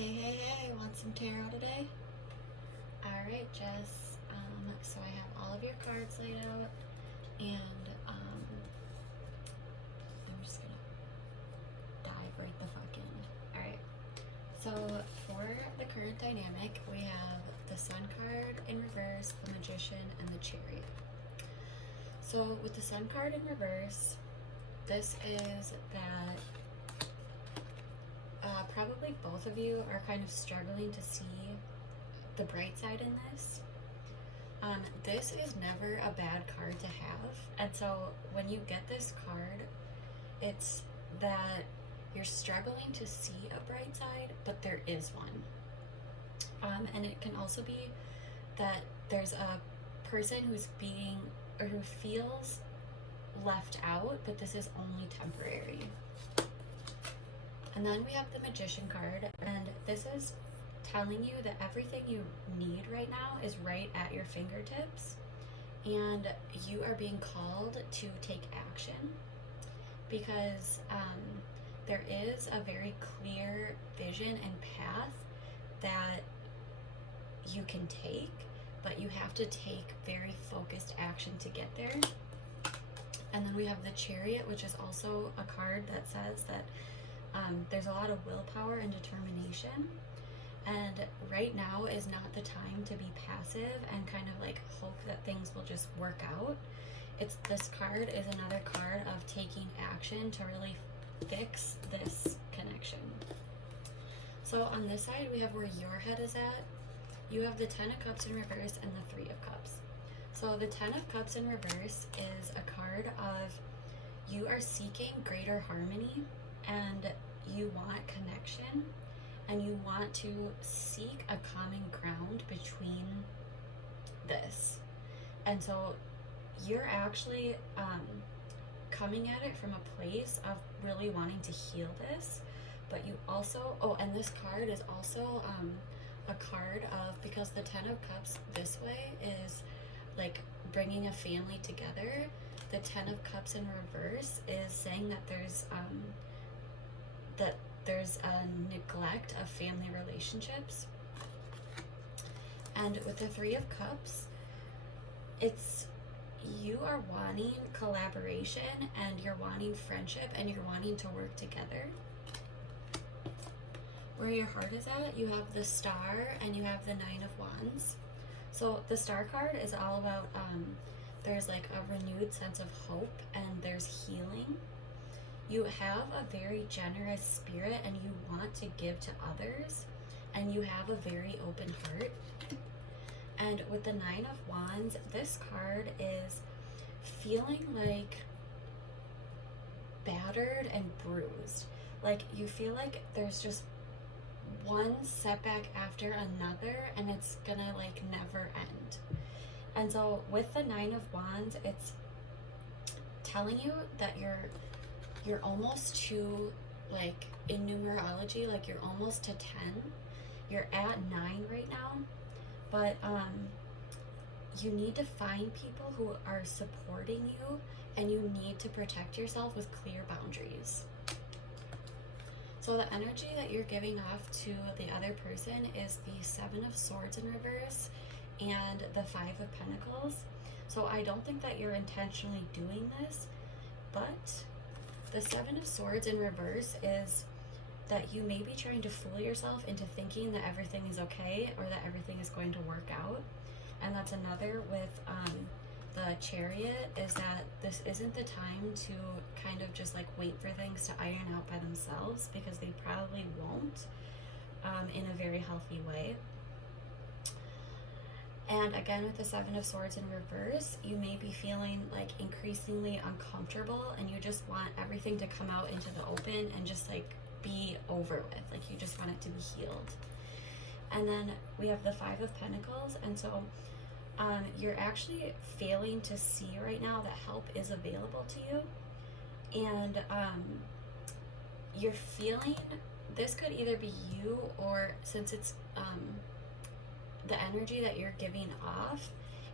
Hey, want some tarot today? Alright, Jess. So I have all of your cards laid out, and I'm just gonna dive right the fuck in. Alright, so for the current dynamic, we have the Sun card in reverse, the Magician, and the Chariot. So with the Sun card in reverse, this is that probably both of you are kind of struggling to see the bright side in this. This is never a bad card to have, and so when you get this card, it's that you're struggling to see a bright side, but there is one. And it can also be that there's a person who's being or who feels left out, but this is only temporary. And then we have the Magician card, and this is telling you that everything you need right now is right at your fingertips, and you are being called to take action because there is a very clear vision and path that you can take, but you have to take very focused action to get there. And then we have the Chariot, which is also a card that says that there's a lot of willpower and determination, and right now is not the time to be passive and kind of like hope that things will just work out. This card is another card of taking action to really fix this connection. So on this side, we have where your head is at. You have the 10 of Cups in reverse and the 3 of Cups. So the 10 of Cups in reverse is a card of you are seeking greater harmony, and you want connection, and you want to seek a common ground between this. And so you're actually coming at it from a place of really wanting to heal this, but you also, and this card is also a card of, because the 10 of Cups this way is like bringing a family together, the 10 of Cups in reverse is saying that there's a neglect of family relationships. And with the 3 of Cups, it's you are wanting collaboration, and you're wanting friendship, and you're wanting to work together. Where your heart is at, you have the Star and you have the 9 of Wands. So the Star card is all about there's like a renewed sense of hope, and there's healing. You have a very generous spirit, and you want to give to others, and you have a very open heart. And with the 9 of Wands, this card is feeling like battered and bruised. Like you feel like there's just one setback after another, and it's gonna like never end. And so with the 9 of Wands, it's telling you that you're almost to, like in numerology, like you're almost to 10. You're at 9 right now, but you need to find people who are supporting you, and you need to protect yourself with clear boundaries. So the energy that you're giving off to the other person is the 7 of Swords in reverse and the 5 of Pentacles. So I don't think that you're intentionally doing this, but the 7 of Swords in reverse is that you may be trying to fool yourself into thinking that everything is okay, or that everything is going to work out. And that's another with the Chariot, is that this isn't the time to kind of just like wait for things to iron out by themselves, because they probably won't in a very healthy way. And again, with the 7 of Swords in reverse, you may be feeling like increasingly uncomfortable, and you just want everything to come out into the open and just like be over with. Like you just want it to be healed. And then we have the 5 of Pentacles, and so you're actually failing to see right now that help is available to you. And you're feeling, this could either be you, or since it's the energy that you're giving off,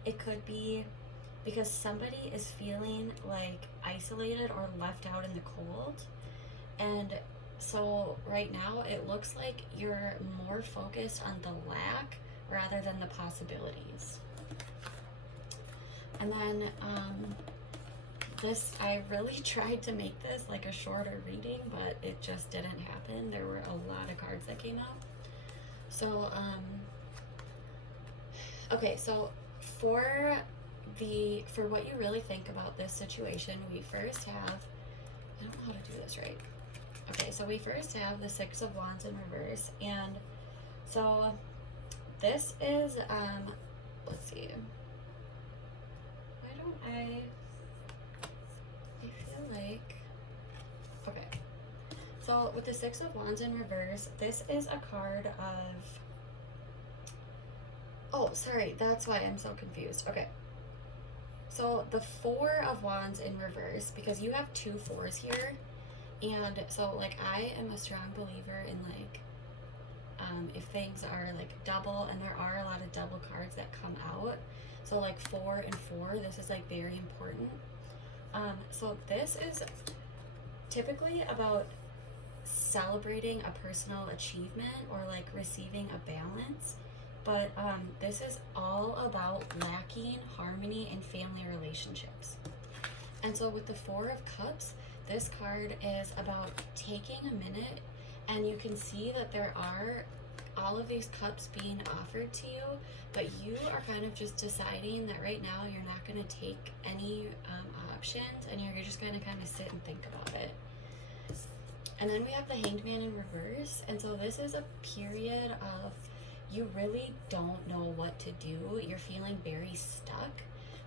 it could be because somebody is feeling like isolated or left out in the cold, and So right now it looks like you're more focused on the lack rather than the possibilities. And then this, I really tried to make this like a shorter reading, but it just didn't happen. There were a lot of cards that came out. So, okay, so for what you really think about this situation, we first have, I don't know how to do this right. Okay, so we first have the Six of Wands in reverse, and so this is, let's see, why don't I feel like, okay, so with the Six of Wands in reverse, this is a card of, oh, sorry, that's why I'm so confused. Okay, so the Four of Wands in reverse, because you have 2 4s here, and so like I am a strong believer in like if things are like double, and there are a lot of double cards that come out, so like 4 and 4, this is like very important. So this is typically about celebrating a personal achievement or like receiving a balance, but this is all about lacking harmony in family relationships. And so with the Four of Cups, this card is about taking a minute, and you can see that there are all of these cups being offered to you, but you are kind of just deciding that right now you're not going to take any options, and you're just going to kind of sit and think about it. And then we have the Hanged Man in reverse, and so this is a period of you really don't know what to do. You're feeling very stuck.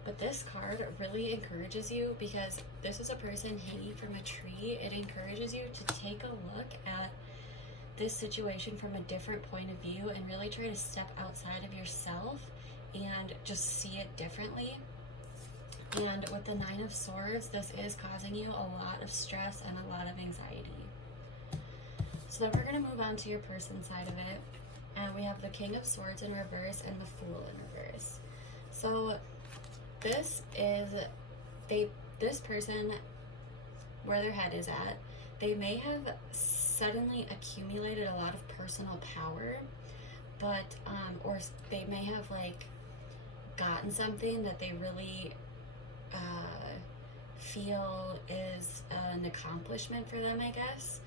But this card really encourages you, because this is a person hanging from a tree. It encourages you to take a look at this situation from a different point of view and really try to step outside of yourself and just see it differently. And with the Nine of Swords, this is causing you a lot of stress and a lot of anxiety. So then we're going to move on to your person side of it. And we have the King of Swords in reverse and the Fool in reverse. So this is, this person, where their head is at, they may have suddenly accumulated a lot of personal power, but, or they may have like gotten something that they really feel is an accomplishment for them, I guess.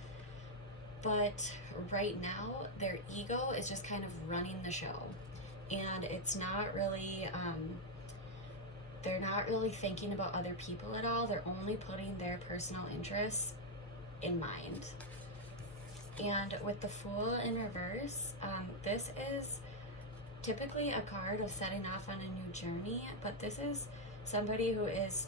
But right now, their ego is just kind of running the show, and it's not really, they're not really thinking about other people at all. They're only putting their personal interests in mind. And with the Fool in reverse, this is typically a card of setting off on a new journey, but this is somebody who is,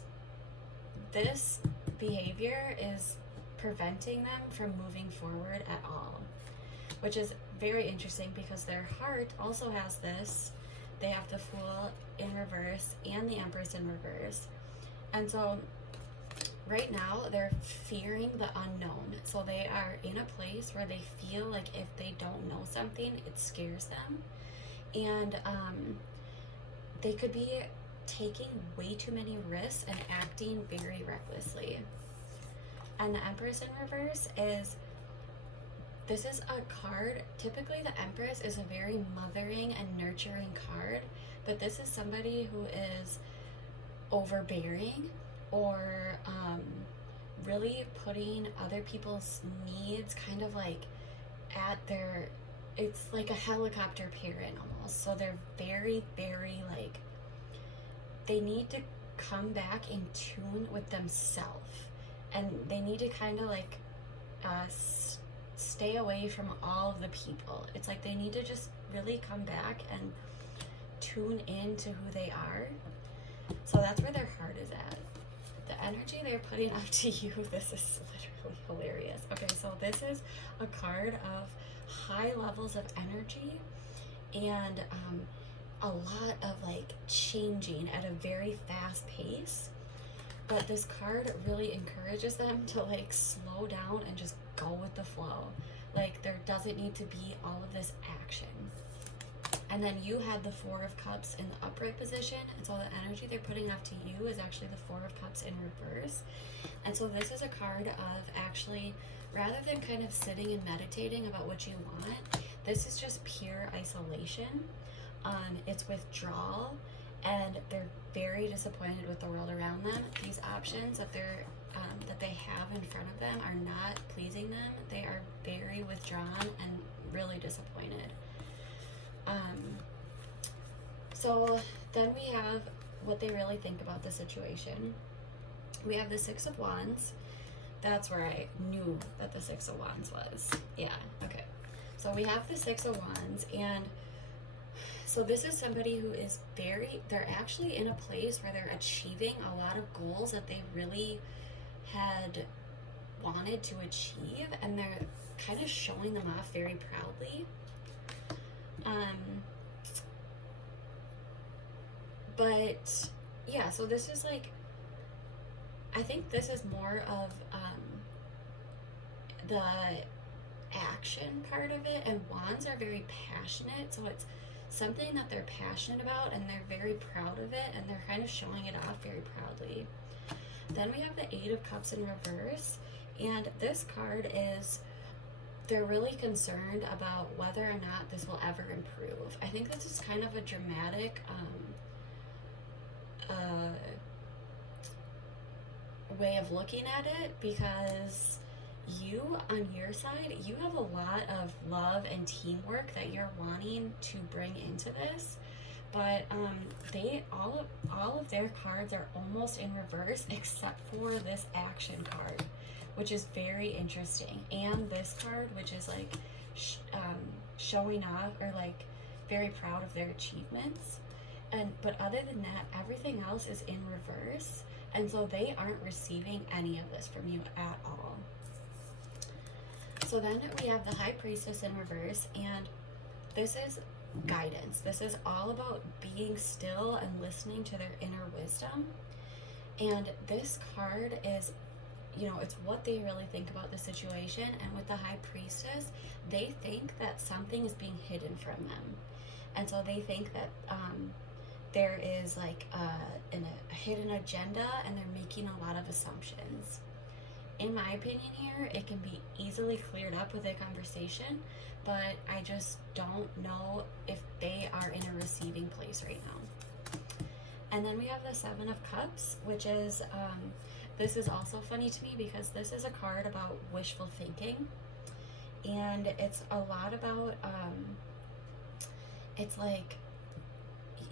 this behavior is preventing them from moving forward at all, which is very interesting because their heart also has this. They have the Fool in reverse and the Empress in reverse. And so right now they're fearing the unknown. So they are in a place where they feel like if they don't know something, it scares them. And they could be taking way too many risks and acting very recklessly. And the Empress in reverse is, this is a card, typically the Empress is a very mothering and nurturing card, but this is somebody who is overbearing or really putting other people's needs kind of like at their, it's like a helicopter parent almost. So they're very, very like, they need to come back in tune with themselves, and they need to kind of like stay away from all of the people. It's like they need to just really come back and tune into who they are. So that's where their heart is at. The energy they're putting out to you, this is literally hilarious. Okay, so this is a card of high levels of energy and a lot of like changing at a very fast pace. But this card really encourages them to like slow down and just go with the flow. Like there doesn't need to be all of this action. And then you had the Four of Cups in the upright position, and so the energy they're putting off to you is actually the Four of Cups in reverse. And so this is a card of actually, rather than kind of sitting and meditating about what you want, this is just pure isolation. It's withdrawal, and they're very disappointed with the world around them. These options that they have in front of them are not pleasing them. They are very withdrawn and really disappointed. So then we have what they really think about the situation. We have the Six of Wands. That's where I knew that the Six of Wands was. Yeah, okay. So we have the Six of Wands, and so this is somebody who is they're actually in a place where they're achieving a lot of goals that they really had wanted to achieve, and they're kind of showing them off very proudly. But yeah, so this is like, I think this is more of the action part of it, and Wands are very passionate, so it's something that they're passionate about and they're very proud of it, and they're kind of showing it off very proudly. Then we have the Eight of Cups in reverse, and this card is, they're really concerned about whether or not this will ever improve. I think this is kind of a dramatic way of looking at it, because you, on your side, you have a lot of love and teamwork that you're wanting to bring into this, but all of their cards are almost in reverse except for this action card, which is very interesting, and this card, which is like showing off, or like very proud of their achievements. But other than that, everything else is in reverse, and so they aren't receiving any of this from you at all. So then we have the High Priestess in reverse, and this is guidance. This is all about being still and listening to their inner wisdom. And this card is, it's what they really think about the situation. And with the High Priestess, they think that something is being hidden from them. And so they think that there is like a hidden agenda, and they're making a lot of assumptions. In my opinion here, it can be easily cleared up with a conversation, but I just don't know if they are in a receiving place right now. And then we have the Seven of Cups, which is, this is also funny to me because this is a card about wishful thinking, and it's a lot about, it's like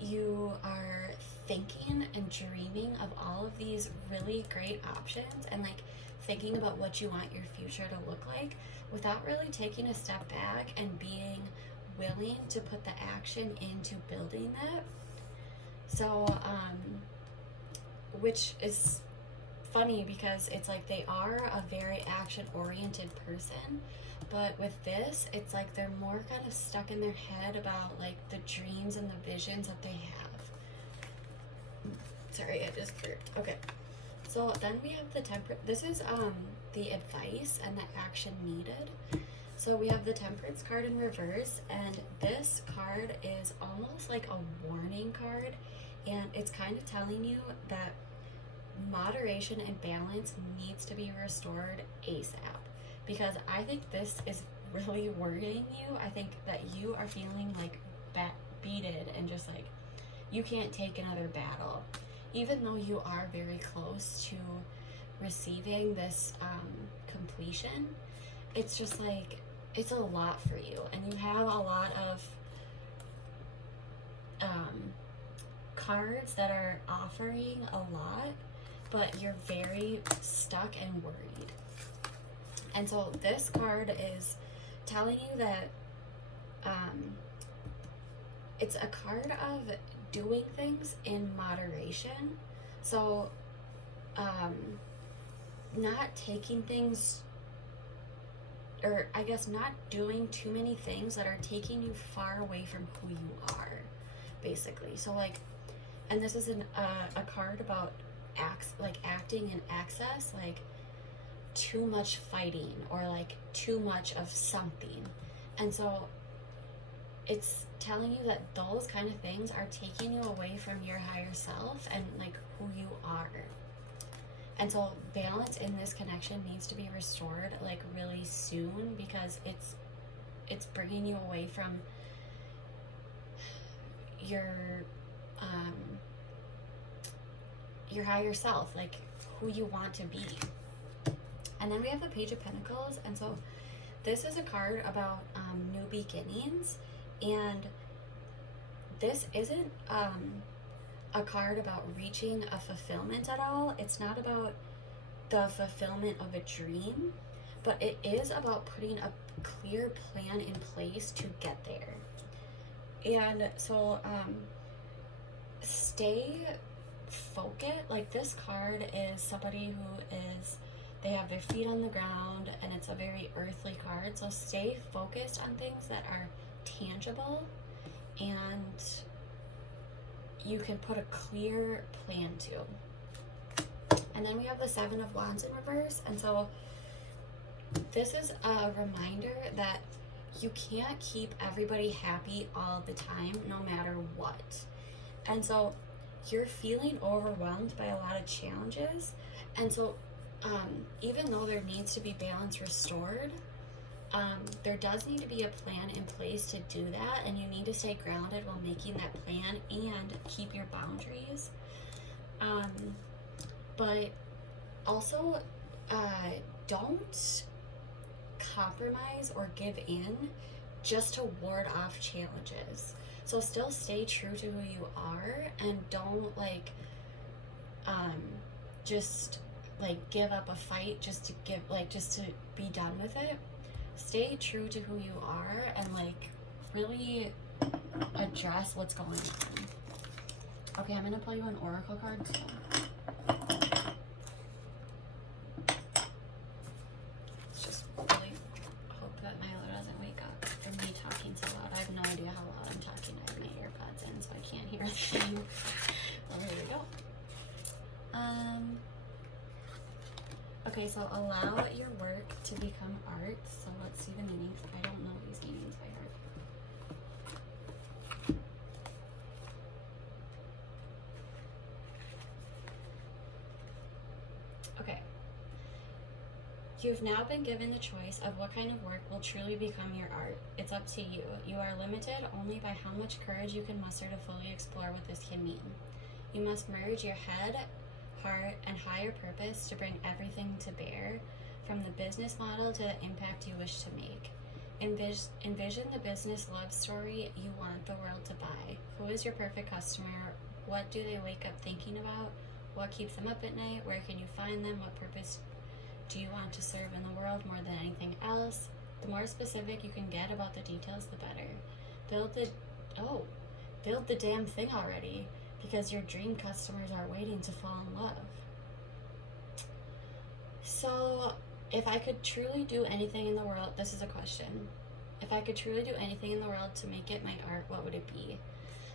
you are thinking and dreaming of all of these really great options, and like thinking about what you want your future to look like without really taking a step back and being willing to put the action into building that. So, which is funny because it's like they are a very action-oriented person, but with this, it's like they're more kind of stuck in their head about like the dreams and the visions that they have. Sorry, I just burped. Okay. So then we have the Temperance. This is the advice and the action needed. So we have the Temperance card in reverse, and this card is almost like a warning card, and it's kind of telling you that moderation and balance needs to be restored ASAP, because I think this is really worrying you. I think that you are feeling like beaten and just like you can't take another battle, even though you are very close to receiving this completion. It's just like, it's a lot for you, and you have a lot of cards that are offering a lot, but you're very stuck and worried. And so this card is telling you that it's a card of doing things in moderation. So not taking things, or I guess not doing too many things that are taking you far away from who you are, basically. So like, and this is a card about acting in excess, like too much fighting or like too much of something. And so it's telling you that those kind of things are taking you away from your higher self and like who you are. And so balance in this connection needs to be restored like really soon, because it's bringing you away from your higher self, like who you want to be. And then we have the Page of Pentacles, and so this is a card about new beginnings, and this isn't a card about reaching a fulfillment at all. It's not about the fulfillment of a dream, but it is about putting a clear plan in place to get there. And so stay focused. Like, this card is somebody who is, they have their feet on the ground, and it's a very earthly card. So stay focused on things that are tangible and you can put a clear plan to. And then we have the Seven of Wands in reverse, and so this is a reminder that you can't keep everybody happy all the time, no matter what. And so you're feeling overwhelmed by a lot of challenges, and so even though there needs to be balance restored, there does need to be a plan in place to do that, and you need to stay grounded while making that plan and keep your boundaries. But also don't compromise or give in just to ward off challenges. So still stay true to who you are, and don't like just like give up a fight just to be done with it. Stay true to who you are and like really address what's going on. Okay, I'm gonna pull you an oracle card. Let's just really hope that Milo doesn't wake up from me talking so loud. I have no idea how loud I'm talking. I have my earpods in, so I can't hear anything. Well, here we go. Okay, so allow your work to become art. So let's see the meanings. I don't know these meanings by heart. Okay. You've now been given the choice of what kind of work will truly become your art. It's up to you. You are limited only by how much courage you can muster to fully explore what this can mean. You must merge your head, heart, and higher purpose to bring everything to bear, from the business model to the impact you wish to make. Envision the business love story you want the world to buy. Who is your perfect customer? What do they wake up thinking about? What keeps them up at night? Where can you find them? What purpose do you want to serve in the world more than anything else? The more specific you can get about the details, the better. Build the damn thing already, because your dream customers are waiting to fall in love. So, if I could truly do anything in the world, this is a question. If I could truly do anything in the world to make it my art, what would it be?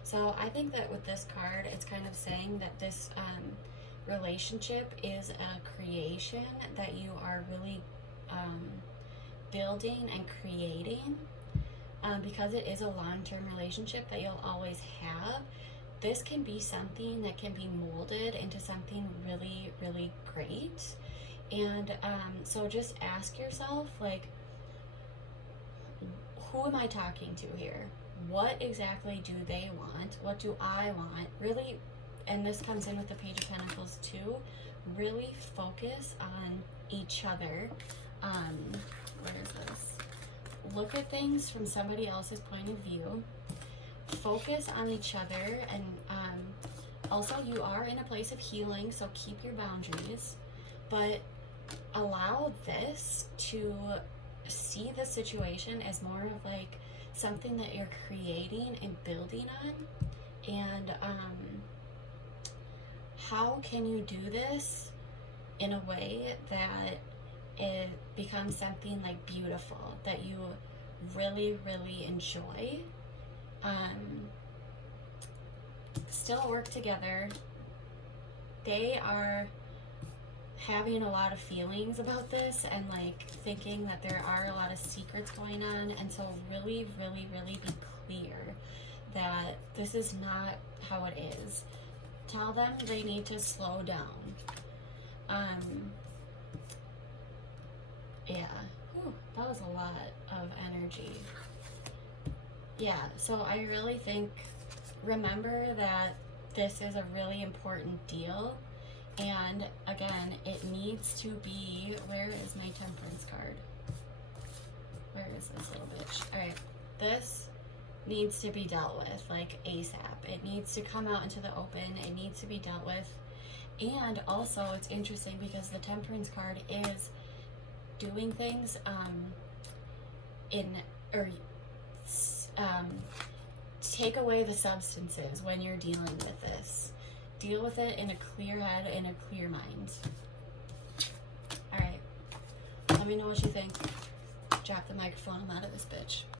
So I think that with this card, it's kind of saying that this relationship is a creation that you are really building and creating, because it is a long-term relationship that you'll always have. This can be something that can be molded into something really, really great. And so just ask yourself, like, who am I talking to here? What exactly do they want? What do I want? Really, and this comes in with the Page of Pentacles too, really focus on each other. Where is this? Look at things from somebody else's point of view. Focus on each other, and also you are in a place of healing, so keep your boundaries, but allow this to see the situation as more of like something that you're creating and building on. And how can you do this in a way that it becomes something like beautiful, that you really, really enjoy? Still work together. They are having a lot of feelings about this and like thinking that there are a lot of secrets going on, and so really be clear that this is not how it is. Tell them they need to slow down. Yeah. Whew, that was a lot of energy. Yeah, so I really think, remember that this is a really important deal. And again, it needs to be, where is my temperance card? Where is this little bitch? All right, this needs to be dealt with like ASAP. It needs to come out into the open. It needs to be dealt with. And also it's interesting because the temperance card is doing things take away the substances when you're dealing with this. Deal with it in a clear head, in a clear mind. All right, let me know what you think. Drop the microphone, I'm out of this bitch.